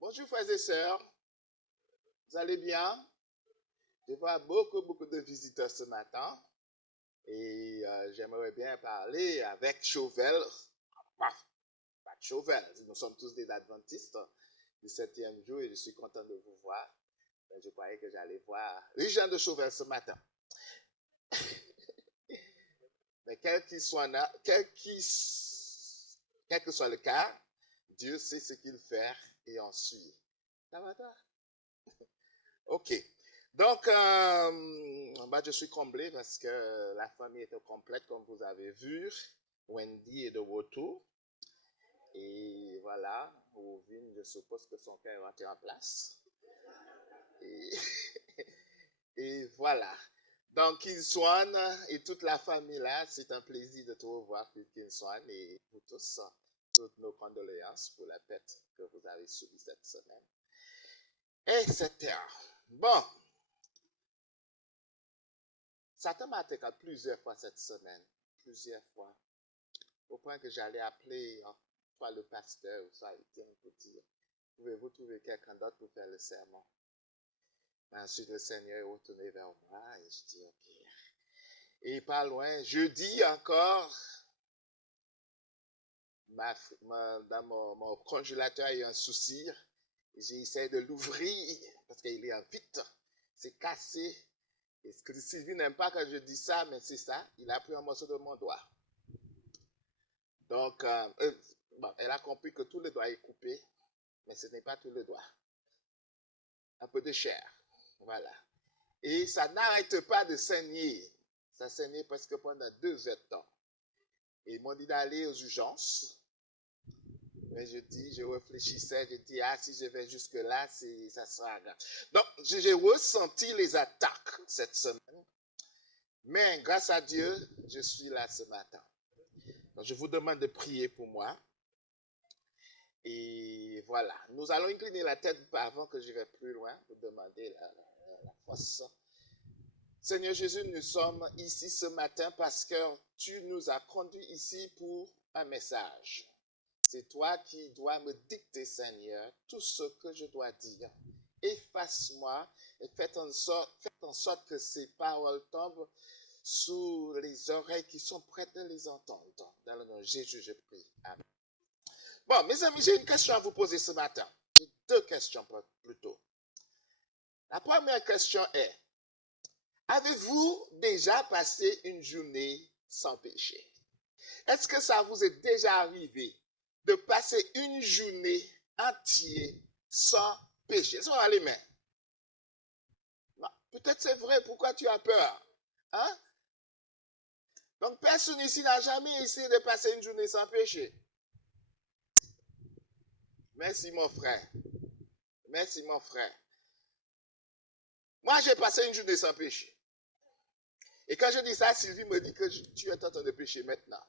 Bonjour frères et sœurs, vous allez bien? Je vois beaucoup de visiteurs ce matin et j'aimerais bien parler avec Chauvel. Pas de Chauvel, nous sommes tous des adventistes du 7e jour et je suis content de vous voir. Je croyais que j'allais voir les gens de Chauvel ce matin. Mais quel que soit le cas, Dieu sait ce qu'il fait et on suit. Ça va toi? Ok. Donc, je suis comblé parce que la famille est complète, comme vous avez vu. Wendy est de retour. Et voilà, Ovine, je suppose que son cœur est rentré en place. Et voilà. Donc, Kinswan et toute la famille là, c'est un plaisir de te revoir, Kinswan, et vous tous, toutes nos condoléances pour la perte que vous avez subie cette semaine. Etc. Bon. Satan m'a attaqué plusieurs fois cette semaine. Plusieurs fois. Au point que j'allais appeler soit le pasteur ou soit Étienne pour dire, pouvez-vous trouver quelqu'un d'autre pour faire le sermon? Ensuite, le Seigneur est retourné vers moi et je dis, ok. Et pas loin, jeudi encore, dans mon congélateur, il y a un souci. J'ai essayé de l'ouvrir parce qu'il est en vite. C'est cassé. Et ce que Sylvie n'aime pas quand je dis ça, mais c'est ça. Il a pris un morceau de mon doigt. Donc, elle a compris que tout le doigt est coupé, mais ce n'est pas tout le doigt. Un peu de chair. Voilà. Et ça n'arrête pas de saigner. Ça saignait presque pendant 2 heures de temps. Et ils m'ont dit d'aller aux urgences. Mais je réfléchissais, je dis, si je vais jusque-là, ça sera grave. Donc, j'ai ressenti les attaques cette semaine. Mais grâce à Dieu, je suis là ce matin. Donc, je vous demande de prier pour moi. Et voilà, nous allons incliner la tête avant que je vais plus loin pour demander la force. Seigneur Jésus, nous sommes ici ce matin parce que tu nous as conduits ici pour un message. C'est toi qui dois me dicter, Seigneur, tout ce que je dois dire. Efface-moi et faites en sorte que ces paroles tombent sous les oreilles qui sont prêtes de les entendre. Dans le nom de Jésus, je prie. Amen. Bon, mes amis, j'ai une question à vous poser ce matin. J'ai 2 questions plutôt. La première question est, avez-vous déjà passé une journée sans péché? Est-ce que ça vous est déjà arrivé de passer une journée entière sans péché? Sans les mains. Peut-être c'est vrai, pourquoi tu as peur? Hein? Donc personne ici n'a jamais essayé de passer une journée sans péché. Merci mon frère. Merci mon frère. Moi j'ai passé une journée sans péché. Et quand je dis ça, Sylvie me dit que tu es en train de pécher maintenant.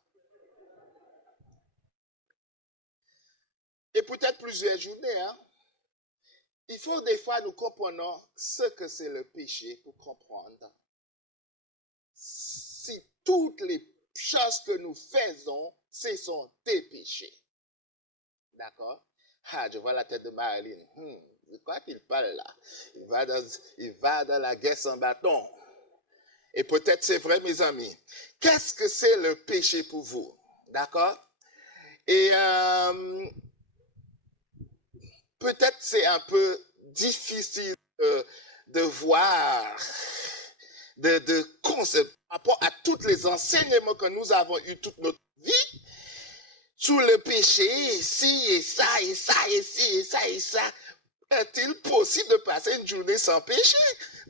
Et peut-être plusieurs journées. Hein? Il faut des fois nous comprenions ce que c'est le péché pour comprendre. Si toutes les choses que nous faisons, ce sont des péchés. D'accord? Je vois la tête de Marilyn. De quoi qu'il parle là? Il va dans la guerre sans bâton. Et peut-être c'est vrai, mes amis. Qu'est-ce que c'est le péché pour vous? D'accord? Et peut-être c'est un peu difficile de voir, de concept par rapport à tous les enseignements que nous avons eu toute notre vie sur le péché, ici et ça, et ça, et ci, et ça, et ça. Est-il possible de passer une journée sans péché?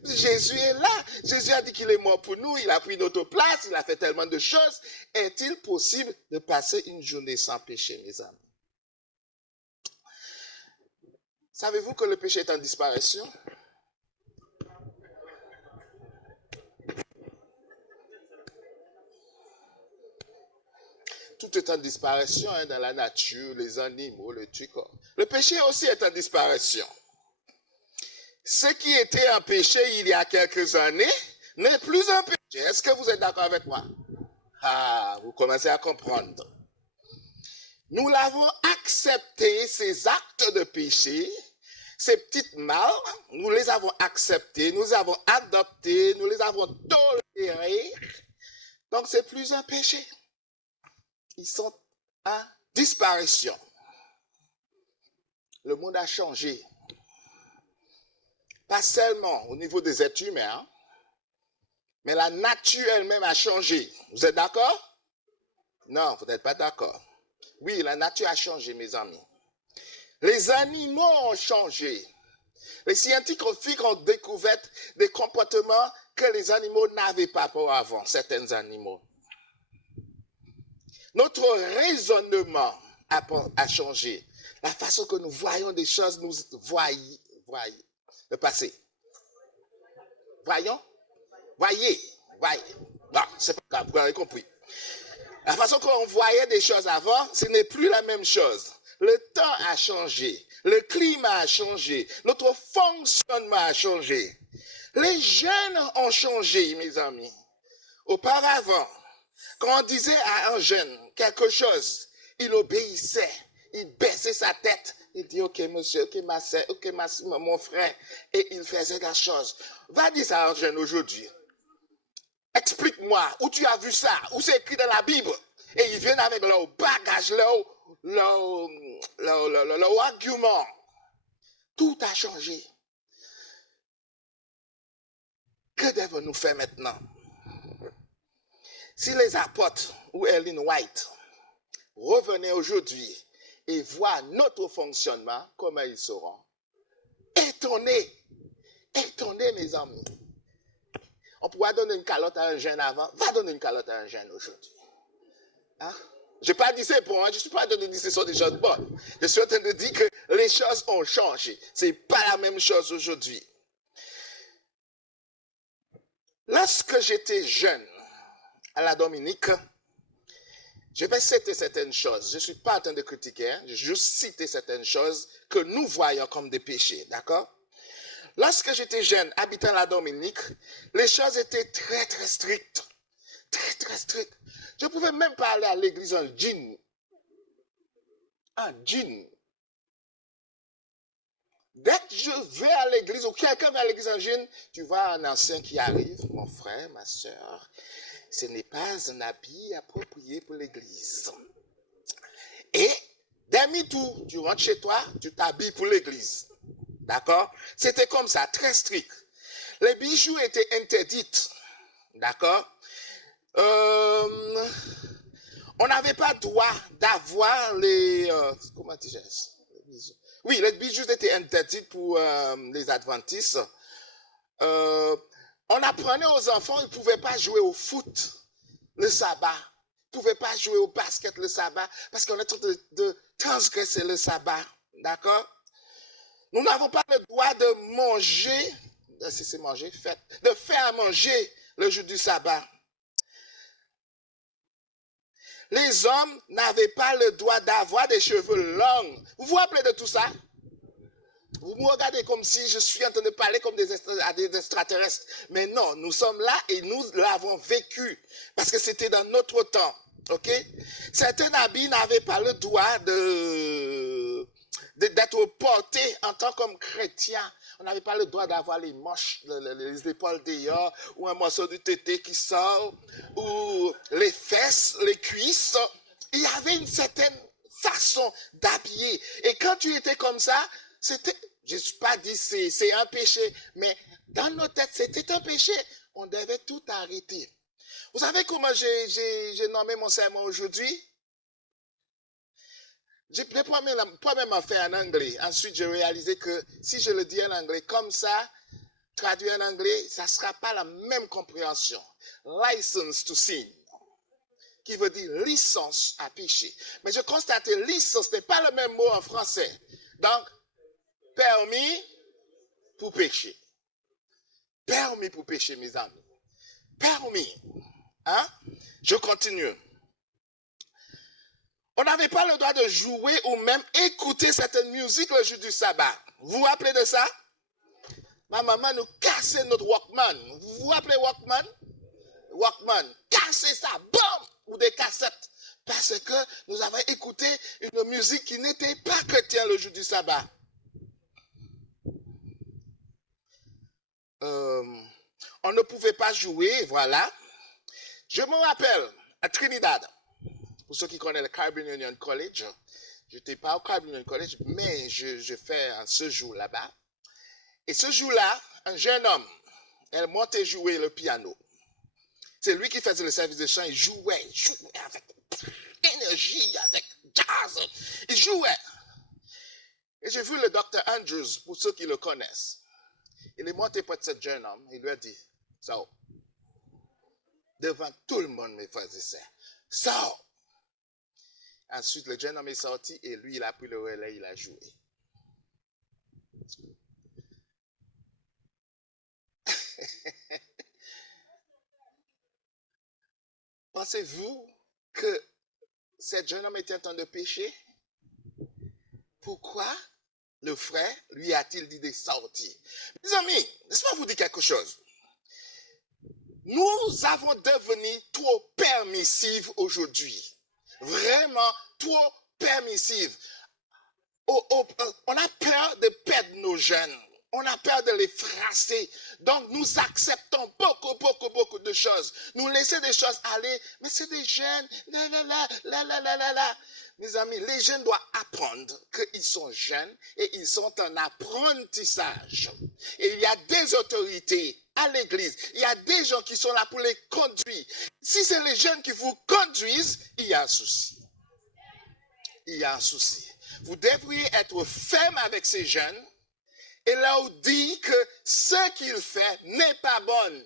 Jésus est là. Jésus a dit qu'il est mort pour nous. Il a pris notre place. Il a fait tellement de choses. Est-il possible de passer une journée sans péché, mes amis? Savez-vous que le péché est en disparition? Tout est en disparition dans la nature, les animaux, le truc. Le péché aussi est en disparition. Ce qui était un péché il y a quelques années n'est plus un péché. Est-ce que vous êtes d'accord avec moi? Vous commencez à comprendre. Nous l'avons accepté, ces actes de péché, ces petites mal, nous les avons acceptées, nous les avons adoptées, nous les avons tolérées. Donc, c'est plus un péché. Ils sont en disparition. Le monde a changé. Pas seulement au niveau des êtres humains, mais la nature elle-même a changé. Vous êtes d'accord? Non, vous n'êtes pas d'accord. Oui, la nature a changé, mes amis. Les animaux ont changé. Les scientifiques ont découvert des comportements que les animaux n'avaient pas auparavant, certains animaux. Notre raisonnement a changé. La façon que nous voyons des choses, nous voyons le passé. Voyons? Voyez. Non, c'est pas grave, vous avez compris. La façon qu'on voyait des choses avant, ce n'est plus la même chose. Le temps a changé, le climat a changé, notre fonctionnement a changé. Les jeunes ont changé, mes amis. Auparavant, quand on disait à un jeune quelque chose, il obéissait, il baissait sa tête, il dit ok monsieur, ok ma soeur, ok mon frère, et il faisait la chose. Va dire ça à un jeune aujourd'hui. Explique-moi où tu as vu ça, où c'est écrit dans la Bible. Et ils viennent avec leur bagage, leur argument. Tout a changé. Que devons-nous faire maintenant? Si les apôtres ou Ellen White revenaient aujourd'hui et voient notre fonctionnement, comment ils seront? Étonnés mes amis. On pourrait donner une calotte à un jeune avant, va donner une calotte à un jeune aujourd'hui. Hein? Je n'ai pas dit c'est bon, je ne suis pas en train de dire que ce sont des choses bonnes. Je suis en train de dire que les choses ont changé. Ce n'est pas la même chose aujourd'hui. Lorsque j'étais jeune à la Dominique, je vais citer certaines choses. Je ne suis pas en train de critiquer, hein? Je juste citer certaines choses que nous voyons comme des péchés, d'accord? Lorsque j'étais jeune, habitant la Dominique, les choses étaient très, très strictes. Très, très strictes. Je ne pouvais même pas aller à l'église en jean. En jean. Dès que je vais à l'église ou quelqu'un va à l'église en jean, tu vois un ancien qui arrive, mon frère, ma soeur. Ce n'est pas un habit approprié pour l'église. Et demi-tour, tu rentres chez toi, tu t'habilles pour l'église. D'accord? C'était comme ça, très strict. Les bijoux étaient interdits. D'accord? On n'avait pas droit d'avoir les... comment dis-je? Oui, les bijoux étaient interdits pour les adventistes. On apprenait aux enfants, ils ne pouvaient pas jouer au foot le sabbat. Ils ne pouvaient pas jouer au basket le sabbat parce qu'on est en train de transgresser le sabbat. D'accord? Nous n'avons pas le droit de manger, si c'est manger, de faire à manger le jour du sabbat. Les hommes n'avaient pas le droit d'avoir des cheveux longs. Vous vous rappelez de tout ça? Vous me regardez comme si je suis en train de parler comme à des extraterrestres. Mais non, nous sommes là et nous l'avons vécu. Parce que c'était dans notre temps. Ok? Certains habits n'avaient pas le droit d'être portés en tant que chrétien. On n'avait pas le droit d'avoir les manches, les épaules dehors, ou un morceau du tété qui sort, ou les fesses, les cuisses. Il y avait une certaine façon d'habiller. Et quand tu étais comme ça, c'était, je ne suis pas dit c'est un péché, mais dans nos têtes, c'était un péché. On devait tout arrêter. Vous savez comment j'ai nommé mon sermon aujourd'hui? J'ai premièrement fait en anglais. Ensuite, j'ai réalisé que si je le dis en anglais comme ça, traduit en anglais, ça ne sera pas la même compréhension. License to sin, qui veut dire licence à pécher. Mais je constate que licence n'est pas le même mot en français. Donc, permis pour pécher. Permis pour pécher, mes amis. Permis. Hein? Je continue. On n'avait pas le droit de jouer ou même écouter certaines musiques le jour du sabbat. Vous vous rappelez de ça? Ma maman nous cassait notre Walkman. Vous vous rappelez Walkman? Walkman. Cassait ça, bam! Ou des cassettes. Parce que nous avons écouté une musique qui n'était pas chrétienne le jour du sabbat. on ne pouvait pas jouer, voilà. Je me rappelle, à Trinidad, pour ceux qui connaissent le Caribbean Union College, je n'étais pas au Caribbean Union College, mais je fais un séjour là-bas. Et ce jour-là, un jeune homme, elle montait jouer le piano. C'est lui qui faisait le service de chant, il jouait avec énergie, avec jazz, il jouait. Et j'ai vu le docteur Andrews, pour ceux qui le connaissent. Il est monté près de ce jeune homme, il lui a dit, ça, devant tout le monde, mes frères et sœurs, ça. Ensuite, le jeune homme est sorti et lui, il a pris le relais, il a joué. Pensez-vous que ce jeune homme était en train de pécher? Pourquoi le frère lui a-t-il dit de sortir? Mes amis, laissez-moi vous dire quelque chose. Nous avons devenu trop permissifs aujourd'hui. Vraiment trop permissifs. On a peur de perdre nos jeunes. On a peur de les frasser. Donc, nous acceptons beaucoup de choses. Nous laissons des choses aller. Mais c'est des jeunes. Mes amis, les jeunes doivent apprendre qu'ils sont jeunes et ils sont en apprentissage. Et il y a des autorités à l'église. Il y a des gens qui sont là pour les conduire. Si c'est les jeunes qui vous conduisent, il y a un souci. Il y a un souci. Vous devriez être ferme avec ces jeunes et leur dire que ce qu'ils font n'est pas bon.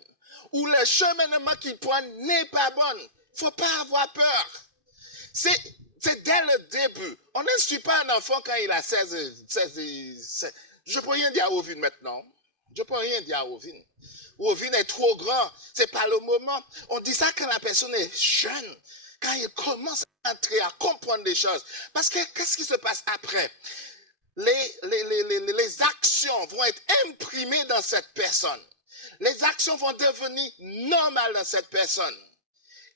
Ou le cheminement qu'ils prennent n'est pas bon. Il ne faut pas avoir peur. C'est dès le début. On n'instruit pas un enfant quand il a 16. Je ne peux rien dire à Ovine maintenant. Je ne peux rien dire à Ovine. Ovine est trop grand. Ce n'est pas le moment. On dit ça quand la personne est jeune. Quand il commence à entrer, à comprendre des choses. Parce que qu'est-ce qui se passe après? Les actions vont être imprimées dans cette personne. Les actions vont devenir normales dans cette personne.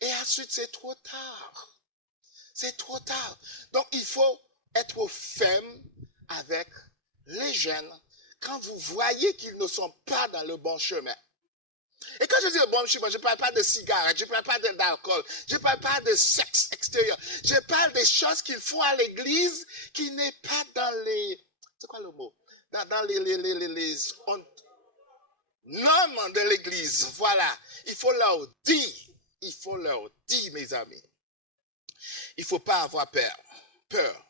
Et ensuite, c'est trop tard. C'est trop tard. Donc, il faut être ferme avec les jeunes quand vous voyez qu'ils ne sont pas dans le bon chemin. Et quand je dis le bon chemin, je ne parle pas de cigarettes, je ne parle pas d'alcool, je ne parle pas de sexe extérieur. Je parle des choses qu'ils font à l'église qui n'est pas dans les... C'est quoi le mot? Dans les normes de l'église. Voilà. Il faut leur dire. Il faut leur dire, mes amis. Il ne faut pas avoir peur. Peur.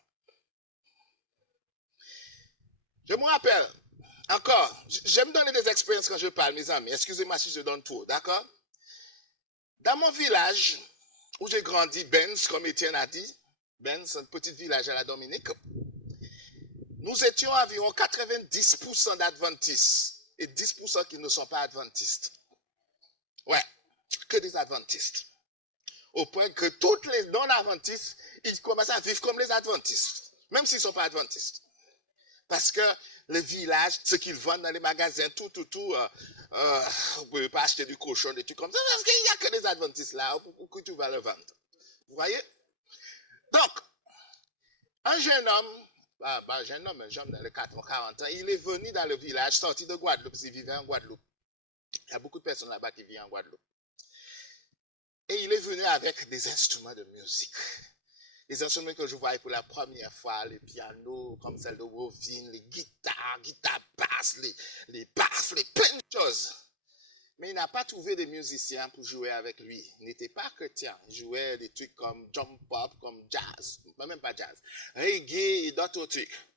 Je me rappelle, encore, j'aime donner des expériences quand je parle, mes amis. Excusez-moi si je donne trop, d'accord? Dans mon village, où j'ai grandi, Benz, comme Étienne a dit, Benz, un petit village à la Dominique, nous étions environ 90% d'adventistes et 10% qui ne sont pas adventistes. Ouais, que des adventistes. Au point que tous les non-adventistes, ils commencent à vivre comme les adventistes, même s'ils ne sont pas adventistes. Parce que le village, ce qu'ils vendent dans les magasins, tout, vous ne pouvez pas acheter du cochon, des trucs comme ça, parce qu'il n'y a que des adventistes là, où tu vas le vendre. Vous voyez? Donc, un jeune homme, un jeune dans les 40 ans, il est venu dans le village, sorti de Guadeloupe, il vivait en Guadeloupe. Il y a beaucoup de personnes là-bas qui vivent en Guadeloupe. Et il est venu avec des instruments de musique. Les instruments que je voyais pour la première fois, les pianos, comme celle de Wovine, les guitares basses, les basses, plein de choses. Mais il n'a pas trouvé de musiciens pour jouer avec lui. Il n'était pas chrétien. Il jouait des trucs comme jump pop, comme jazz, même pas jazz, reggae et d'autres trucs.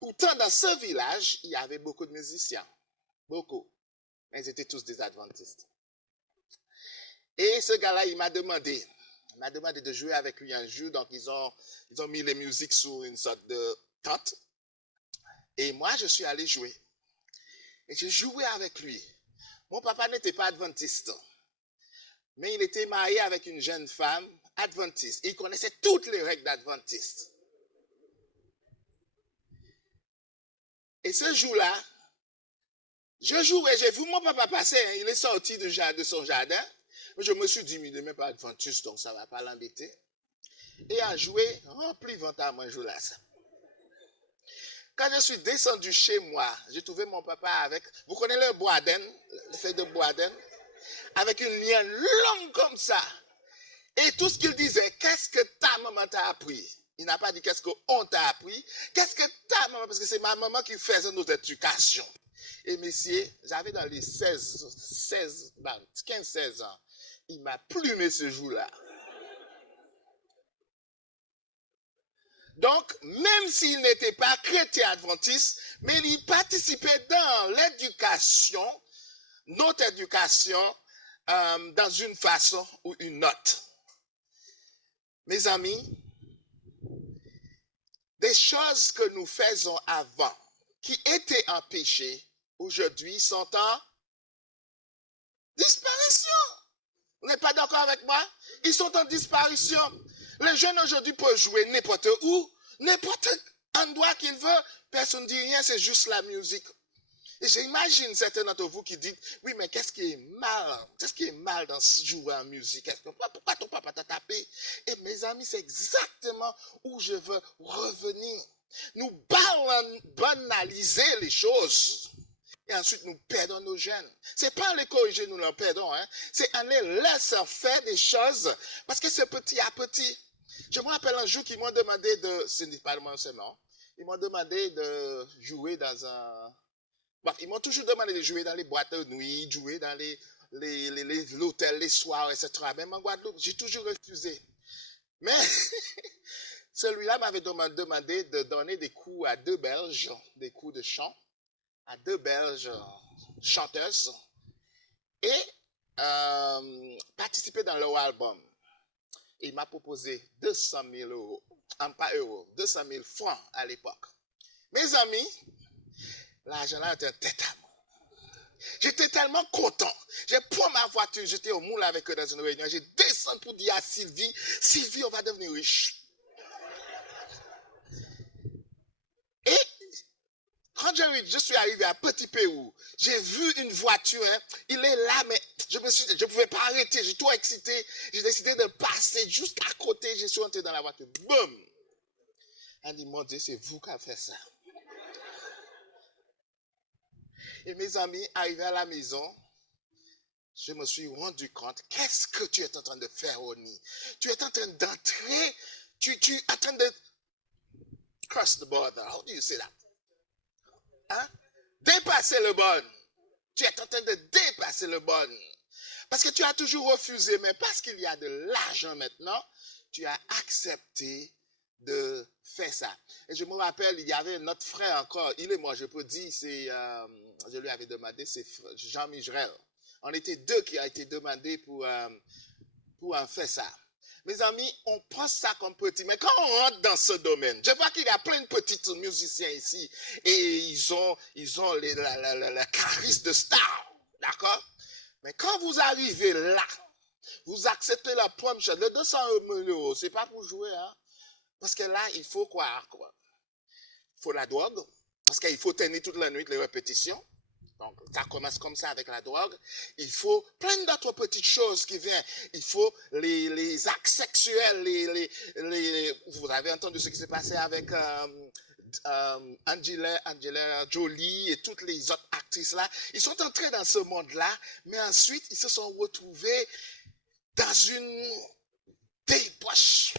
Pourtant, dans ce village, il y avait beaucoup de musiciens. Beaucoup. Mais ils étaient tous des adventistes. Et ce gars-là, il m'a demandé de jouer avec lui un jour. Donc, ils ont mis les musiques sous une sorte de tente. Et moi, je suis allé jouer. Et j'ai joué avec lui. Mon papa n'était pas adventiste. Mais il était marié avec une jeune femme adventiste. Il connaissait toutes les règles d'adventiste. Et ce jour-là, je jouais, j'ai vu mon papa passer. Il est sorti de son jardin. Je me suis dit, mais il n'est même pas adventiste, donc ça ne va pas l'embêter. Et a joué, rempli ventamment un jour là. Quand je suis descendu chez moi, j'ai trouvé mon papa avec, vous connaissez le boaden, les feuilles de bois d'Inde, avec une liane longue comme ça. Et tout ce qu'il disait, qu'est-ce que ta maman t'a appris? Il n'a pas dit qu'est-ce qu'on t'a appris. Qu'est-ce que ta maman, parce que c'est ma maman qui faisait nos éducations. Et messieurs, j'avais dans les 15-16 ans. Il m'a plumé ce jour-là. Donc, même s'il n'était pas chrétien adventiste, mais il participait dans l'éducation, notre éducation, dans une façon ou une autre. Mes amis, des choses que nous faisons avant, qui étaient en péché, aujourd'hui sont en disparition. Vous n'êtes pas d'accord avec moi? Ils sont en disparition. Les jeunes aujourd'hui peuvent jouer n'importe où, n'importe endroit qu'ils veulent. Personne ne dit rien, c'est juste la musique. Et j'imagine certains d'entre vous qui disent, oui, mais qu'est-ce qui est mal? Qu'est-ce qui est mal dans ce jouer en musique? Pourquoi ton papa t'a tapé? Et mes amis, c'est exactement où je veux revenir. Nous banaliser les choses. Et ensuite, nous perdons nos jeunes. C'est pas en les corriger, nous les perdons. Hein. C'est en les laissant faire des choses. Parce que c'est petit à petit. Je me rappelle un jour qu'ils m'ont demandé de... Ce n'est pas moi seulement. Ils m'ont demandé de jouer dans un... Bon, ils m'ont toujours demandé de jouer dans les boîtes de nuit, jouer dans l'hôtel les soirs, etc. Même en Guadeloupe, j'ai toujours refusé. Mais celui-là m'avait demandé de donner des coups à 2 Belges, des coups de chant, à 2 Belges chanteuses, et participer dans leur album. Et il m'a proposé 200 000 euros, pas euros, 200 000 francs à l'époque. Mes amis, l'argent-là était un tête à moi. J'étais tellement content. J'ai pris ma voiture, j'étais au moule avec eux dans une réunion. J'ai descendu pour dire à Sylvie, Sylvie, on va devenir riche. Et quand je suis arrivé à Petit Pérou, j'ai vu une voiture, hein, il est là, mais je ne pouvais pas arrêter, j'ai trop excité. J'ai décidé de passer juste à côté, je suis entré dans la voiture. Boum! Elle dit, mon Dieu, c'est vous qui avez fait ça. Et mes amis, arrivés à la maison, je me suis rendu compte, qu'est-ce que tu es en train de faire, Oni? Tu es en train d'entrer, tu es en train de cross the border. How do you say that? Hein? Dépasser le bon. Tu es en train de dépasser le bon. Parce que tu as toujours refusé, mais parce qu'il y a de l'argent maintenant, tu as accepté de faire ça. Et je me rappelle, il y avait notre frère encore, il et moi, je peux dire, je lui avais demandé, c'est Jean Mijerel. On était 2 qui a été demandé pour faire ça. Mes amis, on pense ça comme petit, mais quand on rentre dans ce domaine, je vois qu'il y a plein de petits musiciens ici, et ils ont la charisme de star, d'accord? Mais quand vous arrivez là, vous acceptez la première chose, le 200 euros, c'est pas pour jouer, hein? Parce que là, il faut quoi? Il faut la drogue, parce qu'il faut tenir toute la nuit les répétitions. Donc, ça commence comme ça avec la drogue. Il faut plein d'autres petites choses qui viennent. Il faut les actes sexuels. Vous avez entendu ce qui s'est passé avec Angela Jolie et toutes les autres actrices là. Ils sont entrés dans ce monde-là, mais ensuite, ils se sont retrouvés dans une débauche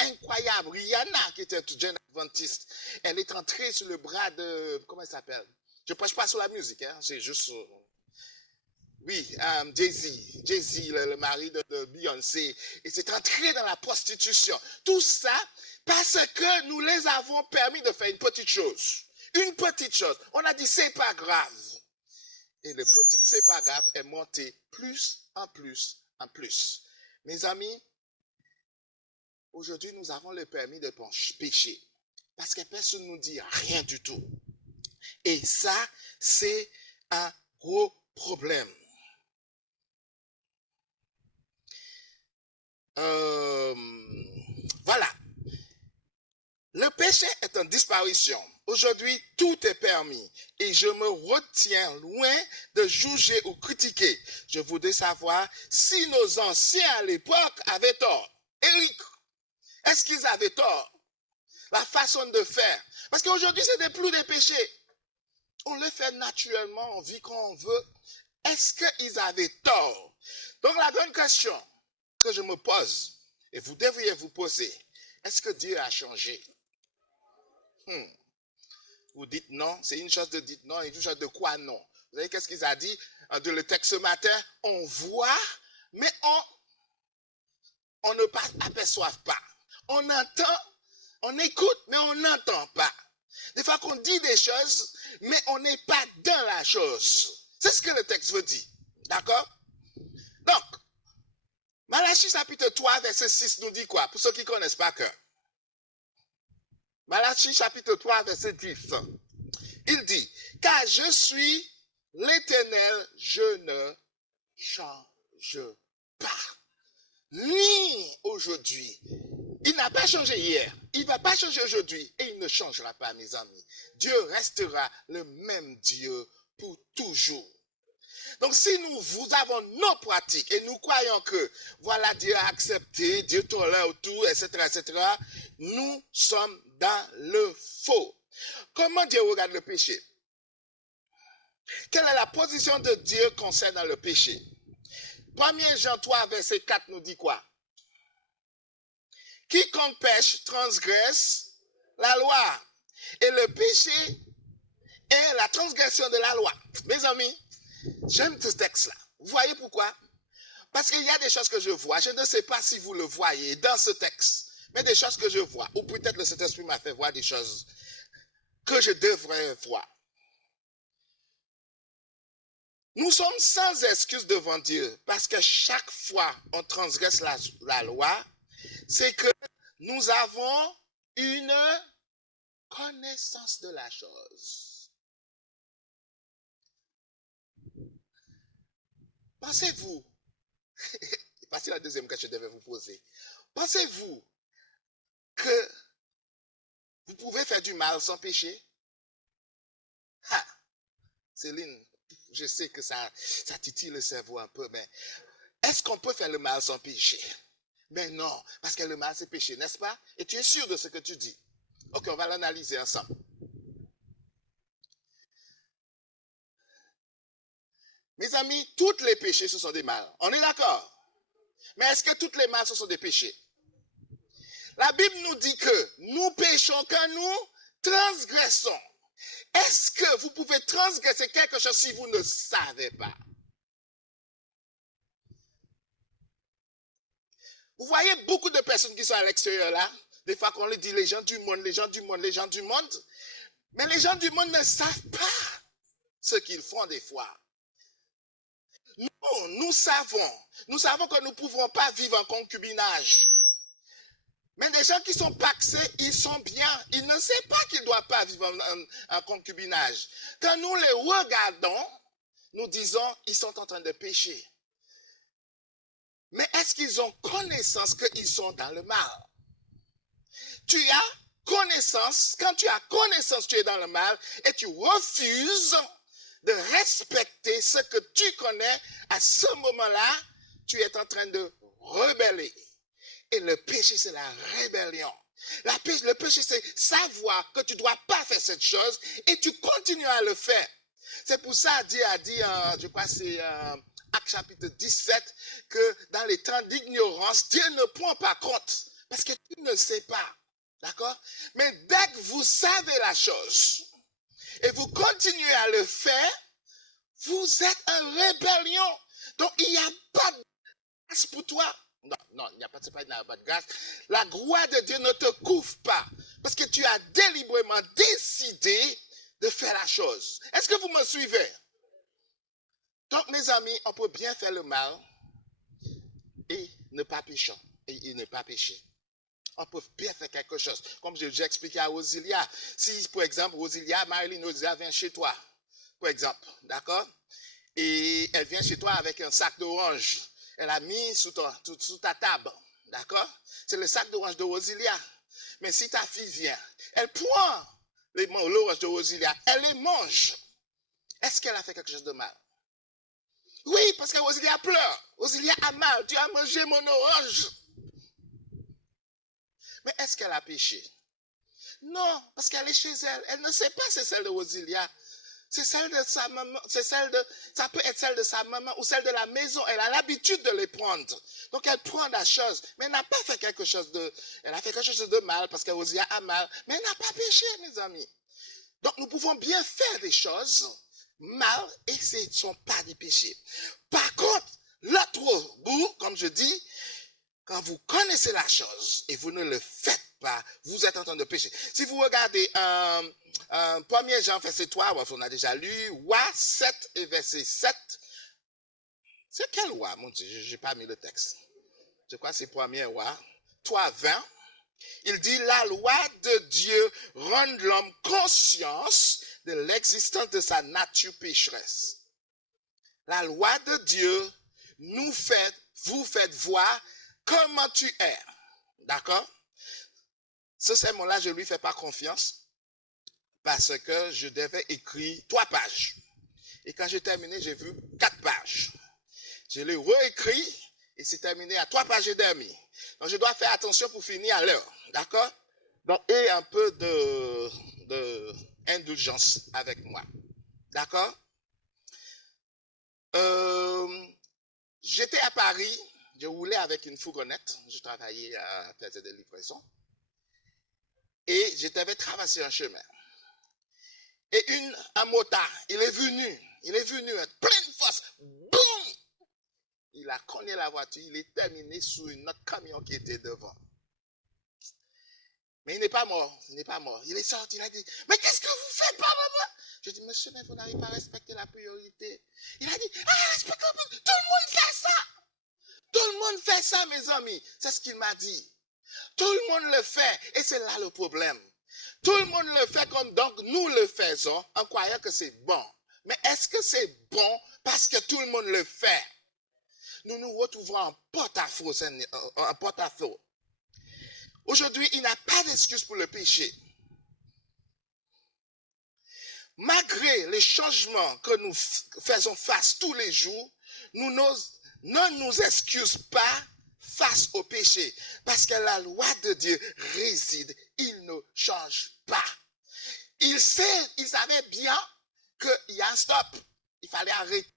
incroyable. Rihanna, qui était toute jeune adventiste, elle est entrée sur le bras de... Comment elle s'appelle? Je ne prêche pas sur la musique, hein, c'est juste... oui, Jay-Z, le mari de Beyoncé, et c'est entré dans la prostitution. Tout ça parce que nous les avons permis de faire une petite chose. Une petite chose. On a dit, c'est pas grave. Et le petit c'est pas grave est monté plus en plus en plus. Mes amis, aujourd'hui, nous avons le permis de pécher. Parce que personne ne nous dit rien du tout. Et ça, c'est un gros problème. Voilà. Le péché est en disparition. Aujourd'hui, tout est permis. Et je me retiens loin de juger ou critiquer. Je voudrais savoir si nos anciens à l'époque avaient tort. Éric, est-ce qu'ils avaient tort? La façon de faire. Parce qu'aujourd'hui, ce n'est plus des péchés. On le fait naturellement, on vit quand on veut. est-ce qu'ils avaient tort? Donc la grande question que je me pose, et vous devriez vous poser, est-ce que Dieu a changé? Vous dites non, c'est une chose de dire non, et une chose de quoi non. Vous savez qu'est-ce qu'il a dit dans le texte ce matin? On voit, mais on ne aperçoit pas. On entend, on écoute, mais on n'entend pas. Des fois qu'on dit des choses, mais on n'est pas dans la chose. C'est ce que le texte veut dire. D'accord? Donc, Malachie chapitre 3, verset 6 nous dit quoi? Pour ceux qui ne connaissent pas que. Malachie chapitre 3, verset 10. Il dit, car je suis l'Éternel, je ne change pas. Ni aujourd'hui. Il n'a pas changé hier. Il ne va pas changer aujourd'hui. Et il ne changera pas, mes amis. Dieu restera le même Dieu pour toujours. Donc si vous avons nos pratiques et nous croyons que voilà Dieu a accepté, Dieu tolère tout, etc., nous sommes dans le faux. Comment Dieu regarde le péché? Quelle est la position de Dieu concernant le péché? 1 Jean 3, verset 4 nous dit quoi? Quiconque pêche transgresse la loi. Et le péché est la transgression de la loi. Mes amis, j'aime ce texte-là. Vous voyez pourquoi? Parce qu'il y a des choses que je vois. Je ne sais pas si vous le voyez dans ce texte. Mais des choses que je vois. Ou peut-être le Saint-Esprit m'a fait voir des choses que je devrais voir. Nous sommes sans excuse devant Dieu. Parce que chaque fois on transgresse la loi, c'est que nous avons une connaissance de la chose. Pensez-vous, c'est la deuxième question que je devais vous poser. Pensez-vous que vous pouvez faire du mal sans péché? Ah, Céline, je sais que ça titille le cerveau un peu, mais est-ce qu'on peut faire le mal sans péché? Mais non, parce que le mal c'est péché, n'est-ce pas? Et tu es sûr de ce que tu dis. Ok, on va l'analyser ensemble. Mes amis, tous les péchés, ce sont des mal. On est d'accord? Mais est-ce que toutes les mal, ce sont des péchés? La Bible nous dit que nous péchons quand nous transgressons. Est-ce que vous pouvez transgresser quelque chose si vous ne savez pas? Vous voyez beaucoup de personnes qui sont à l'extérieur là. Des fois qu'on les dit les gens du monde, les gens du monde, les gens du monde. Mais les gens du monde ne savent pas ce qu'ils font des fois. Nous savons que nous ne pouvons pas vivre en concubinage. Mais des gens qui sont paxés, ils sont bien. Ils ne savent pas qu'ils ne doivent pas vivre en concubinage. Quand nous les regardons, nous disons, ils sont en train de pécher. Mais est-ce qu'ils ont connaissance qu'ils sont dans le mal? Tu as connaissance, quand tu as connaissance, tu es dans le mal et tu refuses de respecter ce que tu connais. À ce moment-là, tu es en train de rebeller. Et le péché, c'est la rébellion. Le péché, c'est savoir que tu ne dois pas faire cette chose et tu continues à le faire. C'est pour ça Dieu a dit, je crois que c'est Actes chapitre 17, que dans les temps d'ignorance, Dieu ne prend pas compte. Parce que tu ne sais pas. D'accord? Mais dès que vous savez la chose et vous continuez à le faire, vous êtes en rébellion. Donc il n'y a pas de grâce pour toi. Non, il n'y a pas de grâce. La gloire de Dieu ne te couvre pas. Parce que tu as délibérément décidé de faire la chose. Est-ce que vous me suivez? Donc, mes amis, on peut bien faire le mal et ne pas pécher. Et ne pas pécher. On peut bien faire quelque chose. Comme j'ai expliqué à Rosilia. Si, par exemple, Marilyn Rosilia vient chez toi, par exemple, d'accord? Et elle vient chez toi avec un sac d'orange. Elle a mis sous ta table. D'accord? C'est le sac d'orange de Rosilia. Mais si ta fille vient, elle prend l'orange de Rosilia, elle les mange. Est-ce qu'elle a fait quelque chose de mal? Oui, parce que Rosilia pleure. Rosilia a mal. Tu as mangé mon orange. Mais est-ce qu'elle a péché? Non, parce qu'elle est chez elle. Elle ne sait pas c'est celle de Rosilia. C'est celle de sa maman, ça peut être celle de sa maman ou celle de la maison. Elle a l'habitude de les prendre. Donc elle prend la chose, mais elle n'a pas fait quelque chose elle a fait quelque chose de mal parce qu'Osia a mal, mais elle n'a pas péché, mes amis. Donc nous pouvons bien faire des choses mal et ce ne sont pas des péchés. Par contre, l'autre bout, comme je dis, quand vous connaissez la chose et vous ne le faites pas, vous êtes en train de pécher. Si vous regardez 1er Jean, verset 3, on a déjà lu, Roi 7 et verset 7. C'est quel roi, mon Dieu? Je n'ai pas mis le texte. Je crois que c'est 1er Roi 3, 20. Il dit, la loi de Dieu rend l'homme conscience de l'existence de sa nature pécheresse. La loi de Dieu vous fait voir comment tu es. D'accord? Ce sermon-là, je ne lui fais pas confiance parce que je devais écrire 3 pages. Et quand j'ai terminé, j'ai vu 4 pages. Je l'ai réécrit et c'est terminé à 3 pages et demie. Donc, je dois faire attention pour finir à l'heure. D'accord? Donc, et un peu d'indulgence avec moi. D'accord? J'étais à Paris, je roulais avec une fourgonnette, je travaillais à faire des livraisons, et je devais traverser un chemin. Et un motard, il est venu à pleine force, boum! Il a cogné la voiture, il est terminé sous un autre camion qui était devant. Mais il n'est pas mort, Il est sorti, il a dit, mais qu'est-ce que vous faites, papa? Je dis, monsieur, mais vous n'avez pas respecté la priorité. Il a dit, respectez, tout le monde fait ça. Tout le monde fait ça, mes amis. C'est ce qu'il m'a dit. Tout le monde le fait. Et c'est là le problème. Tout le monde le fait comme donc nous le faisons en croyant que c'est bon. Mais est-ce que c'est bon parce que tout le monde le fait? Nous nous retrouvons en porte-à-faux. Aujourd'hui, il n'y a pas d'excuse pour le péché. Malgré les changements que nous faisons face tous les jours, nous ne nous excusons pas face au péché. Parce que la loi de Dieu réside, il ne change pas. Il savait bien qu'il y a un stop. Il fallait arrêter.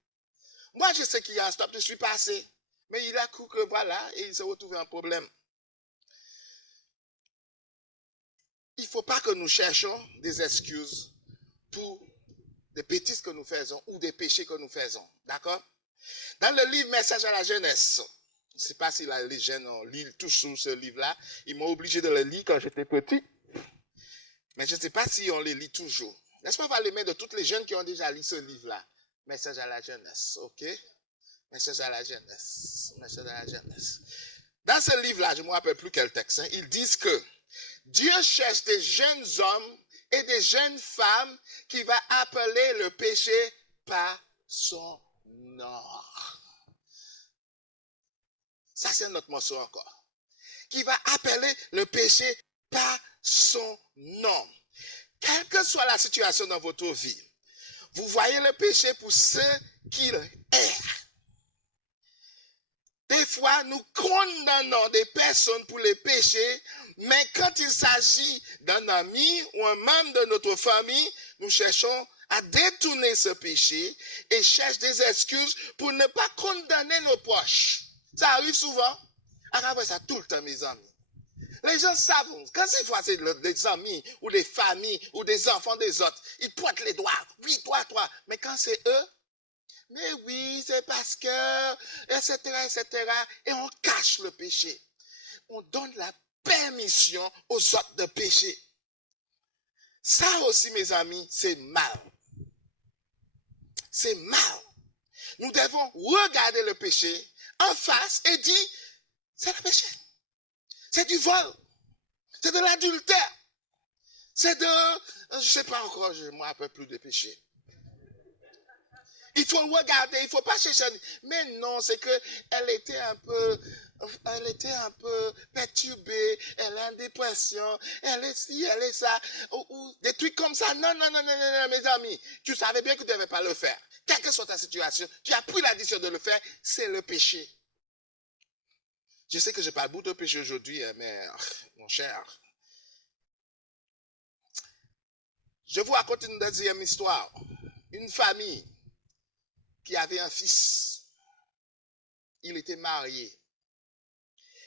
Moi, je sais qu'il y a un stop, je suis passé. Mais il a cru que voilà, et il s'est retrouvé un problème. Il ne faut pas que nous cherchions des excuses pour des bêtises que nous faisons ou des péchés que nous faisons. D'accord? Dans le livre Message à la jeunesse, je ne sais pas si les jeunes lisent toujours ce livre-là. Ils m'ont obligé de le lire quand j'étais petit. Mais je ne sais pas si on les lit toujours. N'est-ce pas, on va les mettre de toutes les jeunes qui ont déjà lu ce livre-là. Message à la jeunesse, ok? Message à la jeunesse. Message à la jeunesse. Dans ce livre-là, je ne me rappelle plus quel texte, ils disent que Dieu cherche des jeunes hommes et des jeunes femmes qui va appeler le péché par son nom. Ça, c'est notre morceau encore. Qui va appeler le péché par son nom. Quelle que soit la situation dans votre vie, vous voyez le péché pour ce qu'il est. Des fois, nous condamnons des personnes pour les péchés, mais quand il s'agit d'un ami ou un membre de notre famille, nous cherchons à détourner ce péché et cherchons des excuses pour ne pas condamner nos proches. Ça arrive souvent. Arrive ça tout le temps, mes amis. Les gens savent, quand c'est des amis ou des familles ou des enfants des autres, ils pointent les doigts. Oui, toi. Mais quand c'est eux, mais oui, c'est parce que, etc., etc. Et on cache le péché. On donne la permission aux autres de pécher. Ça aussi, mes amis, c'est mal. C'est mal. Nous devons regarder le péché en face et dire, c'est le péché. C'est du vol. C'est de l'adultère. C'est de, je ne sais pas encore, je ne me rappelle plus de péché. Il faut regarder, il ne faut pas chercher. Mais non, c'est qu'elle était un peu perturbée, elle est en dépression, elle est ci, elle est ça, ou des trucs comme ça. Non, mes amis. Tu savais bien que tu ne devais pas le faire. Quelle que soit ta situation, tu as pris la décision de le faire, c'est le péché. Je sais que je parle beaucoup de péché aujourd'hui, mais mon cher, je vous raconte une deuxième histoire. une famille qui avait un fils. Il était marié.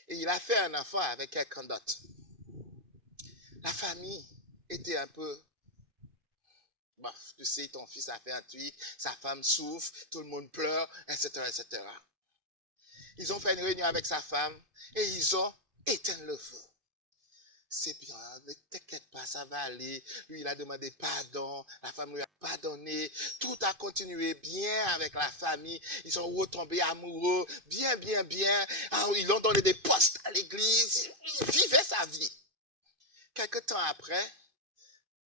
Et il a fait un enfant avec quelqu'un d'autre. La famille était un peu... Bof, tu sais, ton fils a fait un truc, sa femme souffre, tout le monde pleure, etc., etc. Ils ont fait une réunion avec sa femme et ils ont éteint le feu. C'est bien, ne t'inquiète pas, ça va aller. Lui, il a demandé pardon, la femme lui a pardonné. Tout a continué bien avec la famille. Ils sont retombés amoureux, bien, bien, bien. Ah, ils ont donné des postes à l'église. Il vivait sa vie. Quelque temps après,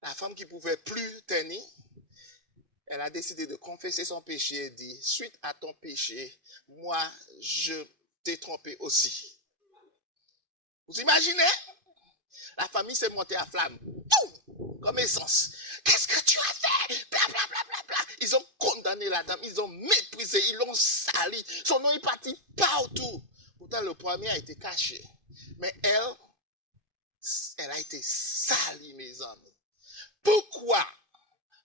la femme qui ne pouvait plus tenir, elle a décidé de confesser son péché et dit, suite à ton péché, moi, je t'ai trompé aussi. Vous imaginez? La famille s'est montée à flamme. Tout, comme essence. Qu'est-ce que tu as fait? Bla, bla, bla, bla, bla. Ils ont condamné la dame, ils ont méprisé, ils l'ont sali. Son nom est parti partout. Pourtant, le premier a été caché. Mais elle a été salie, mes amis. Pourquoi?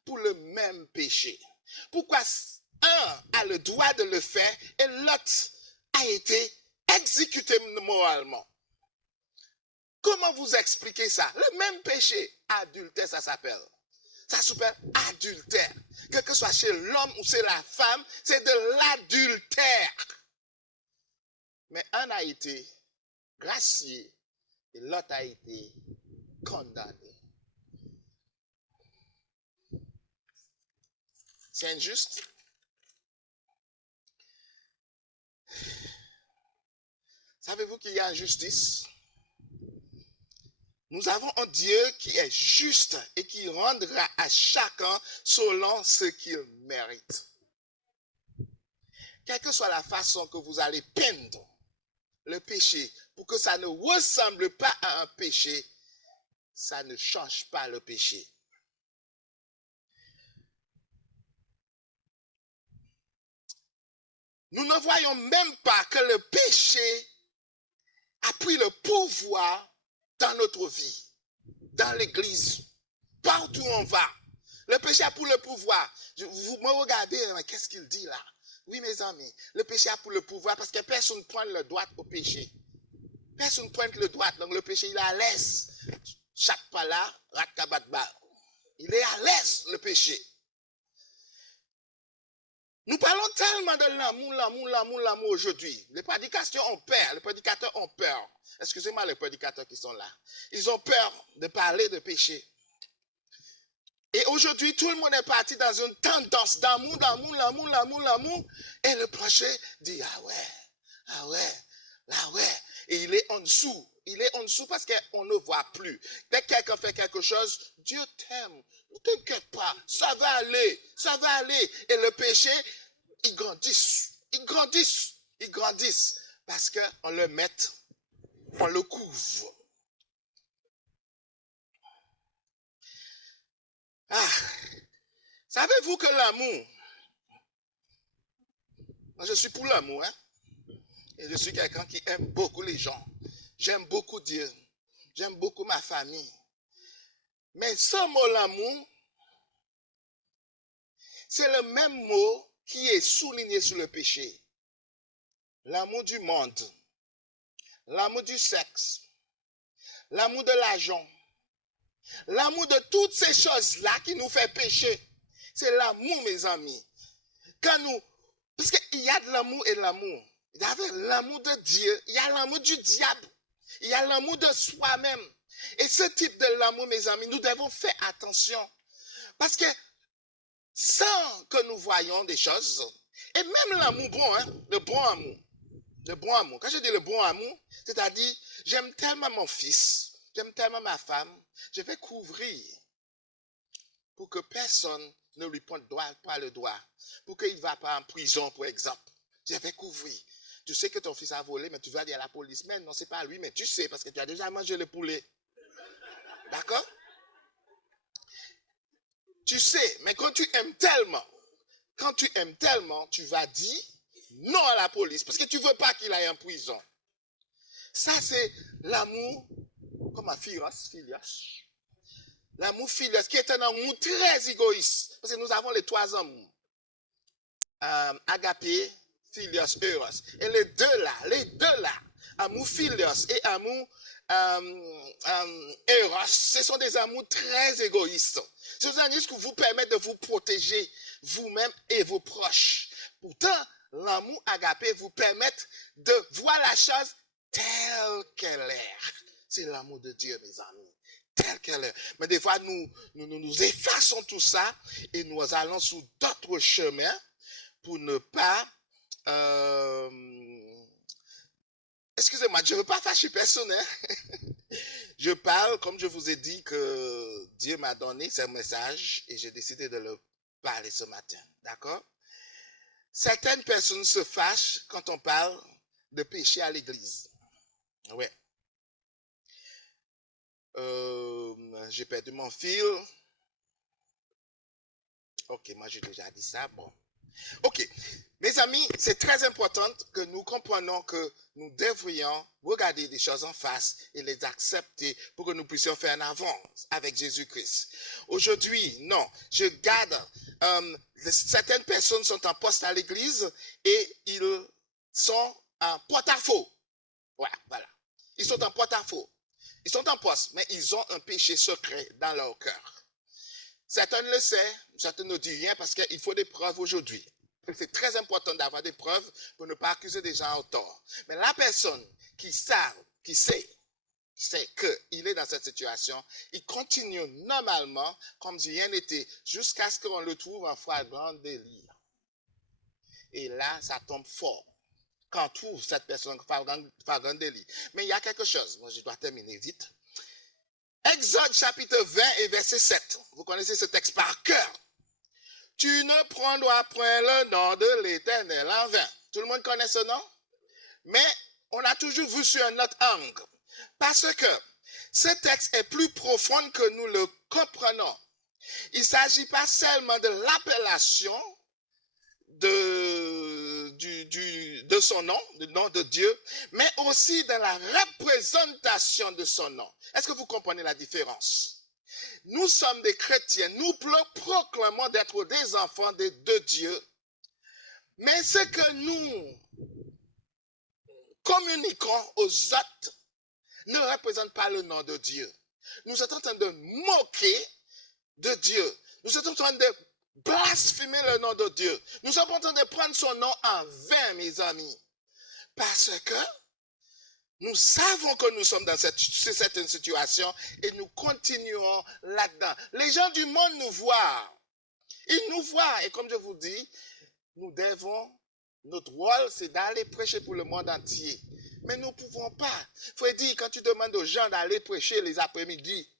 Pour le même péché. Pourquoi un a le droit de le faire et l'autre a été exécuté moralement? Comment vous expliquez ça? Le même péché, adultère, ça s'appelle. Ça s'appelle adultère. Quel que soit chez l'homme ou chez la femme, c'est de l'adultère. Mais un a été gracié et l'autre a été condamné. C'est injuste. Savez-vous qu'il y a injustice? Nous avons un Dieu qui est juste et qui rendra à chacun selon ce qu'il mérite. Quelle que soit la façon que vous allez peindre le péché pour que ça ne ressemble pas à un péché, ça ne change pas le péché. Nous ne voyons même pas que le péché a pris le pouvoir dans notre vie, dans l'église, partout où on va. Le péché a pris le pouvoir. Vous me regardez, mais qu'est-ce qu'il dit là? Oui, mes amis, le péché a pris le pouvoir parce que personne ne pointe le doigt au péché. Personne ne pointe le doigt, donc le péché, il est à l'aise. Chaque pas là, rakabatba. Il est à l'aise, le péché. Nous parlons tellement de l'amour aujourd'hui. Les prédicateurs ont peur. Les prédicateurs ont peur. Excusez-moi les prédicateurs qui sont là. Ils ont peur de parler de péché. Et aujourd'hui, tout le monde est parti dans une tendance d'amour. Et le prochain dit, ah ouais. Et il est en dessous. Il est en dessous parce qu'on ne voit plus. Dès que quelqu'un fait quelque chose, Dieu t'aime. Ne t'inquiète pas, ça va aller. Et le péché, ils grandissent. Parce qu'on le met, on le couvre. Ah, savez-vous que l'amour, moi je suis pour l'amour, hein? Et je suis quelqu'un qui aime beaucoup les gens. J'aime beaucoup Dieu. J'aime beaucoup ma famille. Mais ce mot l'amour, c'est le même mot qui est souligné sur le péché. L'amour du monde, l'amour du sexe, l'amour de l'argent, l'amour de toutes ces choses-là qui nous fait pécher. C'est l'amour, mes amis. Parce qu'il y a de l'amour et de l'amour. Il y a l'amour de Dieu, il y a l'amour du diable, il y a l'amour de soi-même. Et ce type de l'amour, mes amis, nous devons faire attention. Parce que sans que nous voyions des choses, et même l'amour bon, hein, le bon amour. Quand je dis le bon amour, c'est-à-dire, j'aime tellement mon fils, j'aime tellement ma femme, je vais couvrir pour que personne ne lui pointe pas le doigt, pour qu'il ne va pas en prison, par exemple. Je vais couvrir. Tu sais que ton fils a volé, mais tu vas dire à la police, mais non, c'est pas lui, mais tu sais, parce que tu as déjà mangé le poulet. D'accord? Tu sais, mais quand tu aimes tellement, tu vas dire non à la police, parce que tu ne veux pas qu'il aille en prison. Ça, c'est l'amour, comme un filias. L'amour filios, qui est un amour très égoïste. Parce que nous avons les trois amours. Agapé, philios, eros. Et les deux là, amour filios et amour eros, ce sont des amours très égoïstes. Ce sont des amours qui vous permettent de vous protéger vous-même et vos proches. Pourtant, l'amour agapé vous permet de voir la chose telle qu'elle est. C'est l'amour de Dieu, mes amis. Telle qu'elle est. Mais des fois, nous effaçons tout ça et nous allons sur d'autres chemins pour ne pas... excusez-moi, je ne veux pas fâcher personne. Je parle, comme je vous ai dit, que Dieu m'a donné ce message et j'ai décidé de le parler ce matin. D'accord? Certaines personnes se fâchent quand on parle de péché à l'église. Ouais. J'ai perdu mon fil. Ok, moi j'ai déjà dit ça. Bon. Ok. Mes amis, c'est très important que nous comprenions que nous devrions regarder des choses en face et les accepter pour que nous puissions faire un avance avec Jésus-Christ. Aujourd'hui, non. Je garde... certaines personnes sont en poste à l'église et ils sont en porte-à-faux. Ouais, voilà. Ils sont en porte-à-faux. Ils sont en poste, mais ils ont un péché secret dans leur cœur. Certains le savent, certains ne disent rien parce qu'il faut des preuves aujourd'hui. C'est très important d'avoir des preuves pour ne pas accuser des gens au tort. Mais la personne qui sait qu'il est dans cette situation, il continue normalement comme si rien n'était, jusqu'à ce qu'on le trouve en flagrant délit. Et là, ça tombe fort. Quand on trouve cette personne flagrant délit. Mais il y a quelque chose, moi je dois terminer vite. Exode chapitre 20 et verset 7. Vous connaissez ce texte par cœur. Tu ne prendras point le nom de l'Éternel en vain. Tout le monde connaît ce nom? Mais on a toujours vu sur un autre angle. Parce que ce texte est plus profond que nous le comprenons. Il ne s'agit pas seulement de l'appellation de son nom, du nom de Dieu, mais aussi dans la représentation de son nom. Est-ce que vous comprenez la différence? Nous sommes des chrétiens, nous proclamons d'être des enfants de Dieu, mais ce que nous communiquons aux autres ne représente pas le nom de Dieu. Nous sommes en train de moquer de Dieu. Nous sommes en train de blasphémer le nom de Dieu. Nous sommes en train de prendre son nom en vain, mes amis. Parce que nous savons que nous sommes dans cette situation et nous continuerons là-dedans. Les gens du monde nous voient. Ils nous voient. Et comme je vous dis, nous devons, notre rôle, c'est d'aller prêcher pour le monde entier. Mais nous ne pouvons pas. Freddy, quand tu demandes aux gens d'aller prêcher les après-midi,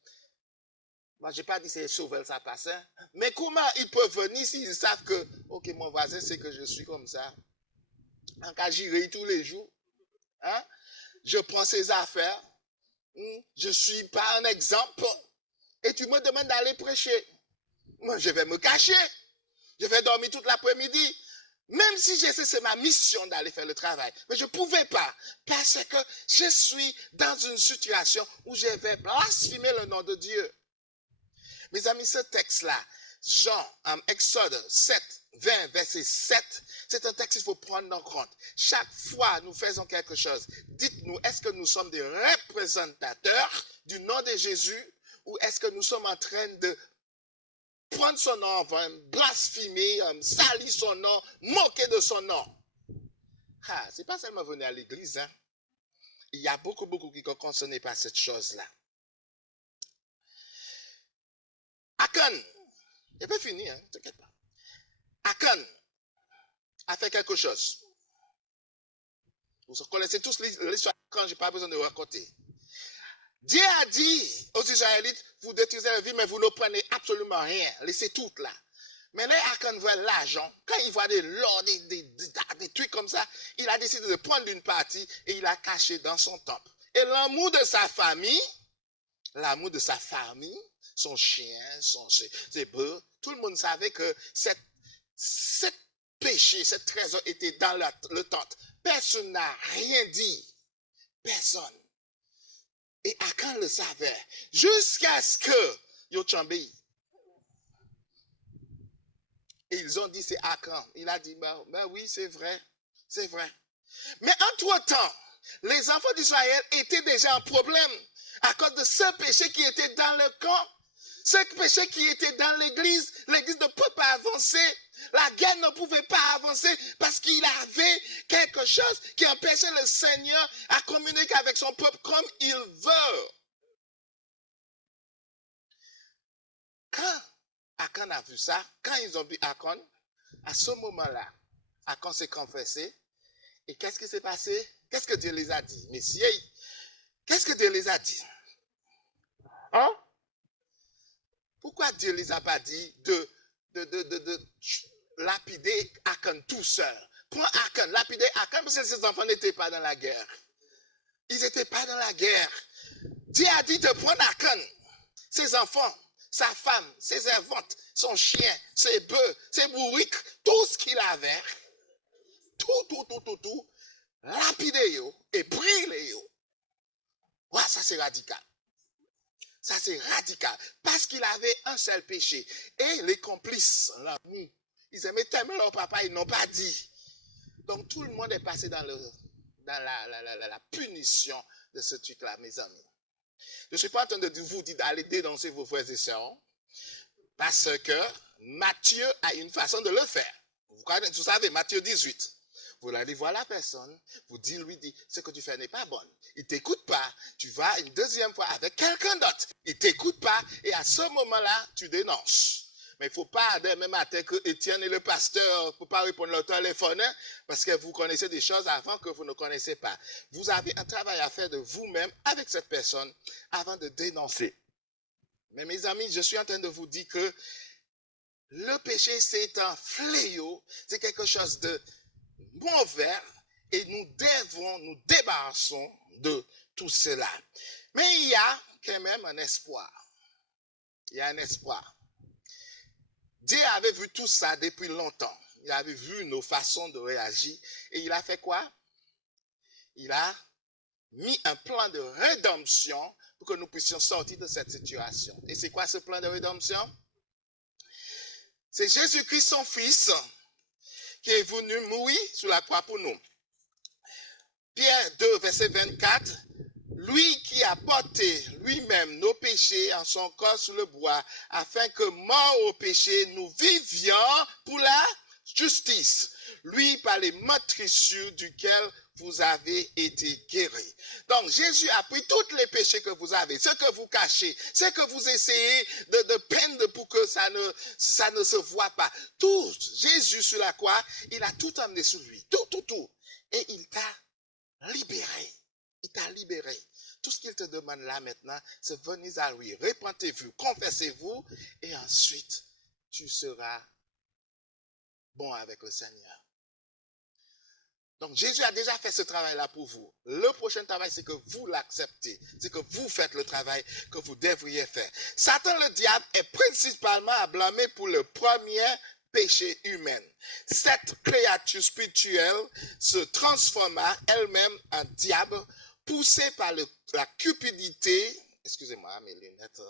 moi, je n'ai pas dit c'est sauver ça passe. Hein? Mais comment ils peuvent venir s'ils savent que, ok, mon voisin sait que je suis comme ça. En cas, j'irai tous les jours. Hein? Je prends ses affaires. Je ne suis pas un exemple. Et tu me demandes d'aller prêcher. Moi, je vais me cacher. Je vais dormir toute l'après-midi. Même si je sais c'est ma mission d'aller faire le travail. Mais je ne pouvais pas. Parce que je suis dans une situation où je vais blasphémer le nom de Dieu. Mes amis, ce texte-là, Jean, Exode 7, 20, verset 7, c'est un texte qu'il faut prendre en compte. Chaque fois nous faisons quelque chose, dites-nous, est-ce que nous sommes des représentateurs du nom de Jésus ou est-ce que nous sommes en train de prendre son nom, blasphémer, salir son nom, moquer de son nom? Ah, c'est pas seulement venir à l'église, hein. Il y a beaucoup qui sont concernés par cette chose-là. Achan, je peux finir, hein, t'inquiète pas. Achan a fait quelque chose. Vous connaissez tous l'histoire quand je n'ai pas besoin de raconter. Dieu a dit aux Israélites, vous détruisez la vie, mais vous ne prenez absolument rien. Laissez tout là. Mais là, Achan voit l'argent. Quand il voit de l'or, des trucs comme ça, il a décidé de prendre une partie et il l'a caché dans son temple. Et l'amour de sa famille, son chien, ses bœufs, tout le monde savait que cette péché, ce trésor était dans le temple. Personne n'a rien dit. Personne. Et Achan le savait. Jusqu'à ce que ils ont chambé. Et ils ont dit, c'est Akan. Il a dit, ben oui, c'est vrai. C'est vrai. Mais entre-temps, les enfants d'Israël étaient déjà en problème à cause de ce péché qui était dans le camp, ce péché qui était dans l'église. L'église ne peut pas avancer. La guerre ne pouvait pas avancer parce qu'il avait quelque chose qui empêchait le Seigneur à communiquer avec son peuple comme il veut. Quand Akan a vu ça, quand ils ont vu Akan, à ce moment-là, Akan s'est confessé. Et qu'est-ce qui s'est passé? Qu'est-ce que Dieu les a dit? Messieurs, qu'est-ce que Dieu les a dit? Hein? Pourquoi Dieu ne les a pas dit de lapider Akan tout seul? Prends Akan, lapider Akan, parce que ces enfants n'étaient pas dans la guerre. Ils n'étaient pas dans la guerre. Dieu a dit de prendre Akan, ses enfants, sa femme, ses servantes, son chien, ses bœufs, ses bourriques, tout ce qu'il avait, tout, lapider et brûler. Ouais, ça c'est radical. Ça c'est radical. Parce qu'il avait un seul péché. Et les complices, l'amour, ils aimaient tellement leur papa, ils n'ont pas dit. Donc tout le monde est passé dans la punition de ce truc-là, mes amis. Je ne suis pas en train de vous dire d'aller dénoncer vos frères et sœurs, parce que Matthieu a une façon de le faire. Vous savez, Matthieu 18. Vous allez voir la personne, vous lui dites, ce que tu fais n'est pas bon. Il ne t'écoute pas, tu vas une deuxième fois avec quelqu'un d'autre. Il ne t'écoute pas, et à ce moment-là, tu dénonces. Mais il ne faut pas, dès même matin, que Étienne et le pasteur ne peuvent pas répondre au téléphone, hein, parce que vous connaissez des choses avant que vous ne connaissez pas. Vous avez un travail à faire de vous-même avec cette personne avant de dénoncer. Mais mes amis, je suis en train de vous dire que le péché, c'est un fléau, c'est quelque chose de mauvais, et nous débarrassons de tout cela. Mais il y a quand même un espoir. Il y a un espoir. Dieu avait vu tout ça depuis longtemps. Il avait vu nos façons de réagir. Et il a fait quoi? Il a mis un plan de rédemption pour que nous puissions sortir de cette situation. Et c'est quoi ce plan de rédemption? C'est Jésus-Christ, son Fils, qui est venu mourir sur la croix pour nous. Pierre 2, verset 24, lui qui a porté lui-même nos péchés en son corps sur le bois, afin que, morts au péché, nous vivions pour la justice. Lui, par les meurtrissures duquel vous avez été guéris. Donc, Jésus a pris tous les péchés que vous avez, ce que vous cachez, ce que vous essayez de peindre pour que ça ne se voit pas. Tout, Jésus sur la croix, il a tout amené sur lui. Tout. Et il t'a libéré. Il t'a libéré. Tout ce qu'il te demande là maintenant, c'est venez à lui, répentez-vous, confessez-vous, et ensuite, tu seras bon avec le Seigneur. Donc Jésus a déjà fait ce travail-là pour vous. Le prochain travail, c'est que vous l'acceptez. C'est que vous faites le travail que vous devriez faire. Satan, le diable, est principalement à blâmer pour le premier péché humain. Cette créature spirituelle se transforma elle-même en diable, poussée par la cupidité. Excusez-moi, mes lunettes.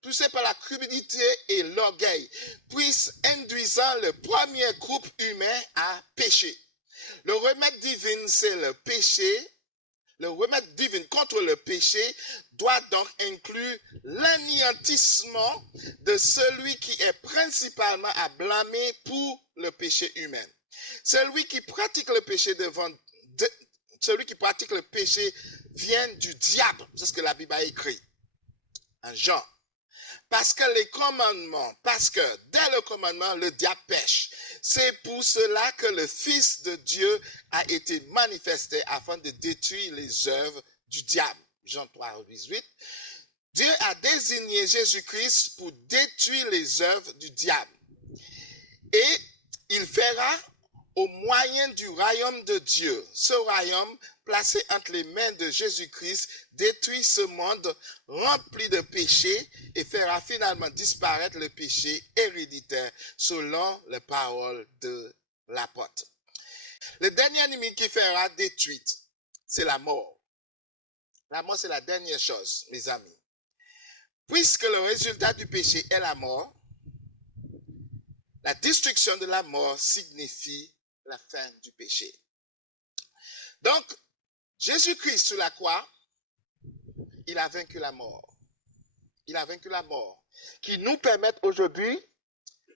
Poussé par la cupidité et l'orgueil, puis induisant le premier groupe humain à pécher. Le remède divin, c'est le péché. Le remède divin contre le péché doit donc inclure l'anéantissement de celui qui est principalement à blâmer pour le péché humain. Celui qui pratique le péché vient du diable. C'est ce que la Bible a écrit en Jean. Parce que dès le commandement, le diable pêche. C'est pour cela que le Fils de Dieu a été manifesté afin de détruire les œuvres du diable. Jean 3, 18. Dieu a désigné Jésus-Christ pour détruire les œuvres du diable. Et il fera au moyen du royaume de Dieu. Ce royaume, placé entre les mains de Jésus-Christ, détruit ce monde rempli de péchés et fera finalement disparaître le péché héréditaire selon les paroles de l'apôtre. Le dernier ennemi qui fera détruite, c'est la mort. La mort, c'est la dernière chose, mes amis. Puisque le résultat du péché est la mort, la destruction de la mort signifie la fin du péché. Donc, Jésus-Christ sur la croix, il a vaincu la mort. Il a vaincu la mort, qui nous permet aujourd'hui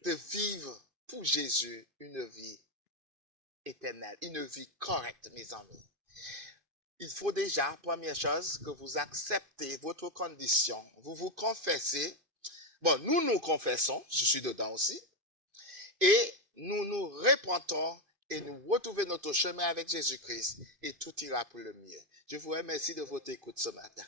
de vivre pour Jésus une vie éternelle, une vie correcte, mes amis. Il faut déjà, première chose, que vous acceptez votre condition. Vous vous confessez. Bon, nous confessons, je suis dedans aussi. Et nous nous repentons et nous retrouvons notre chemin avec Jésus-Christ. Et tout ira pour le mieux. Je vous remercie de votre écoute ce matin.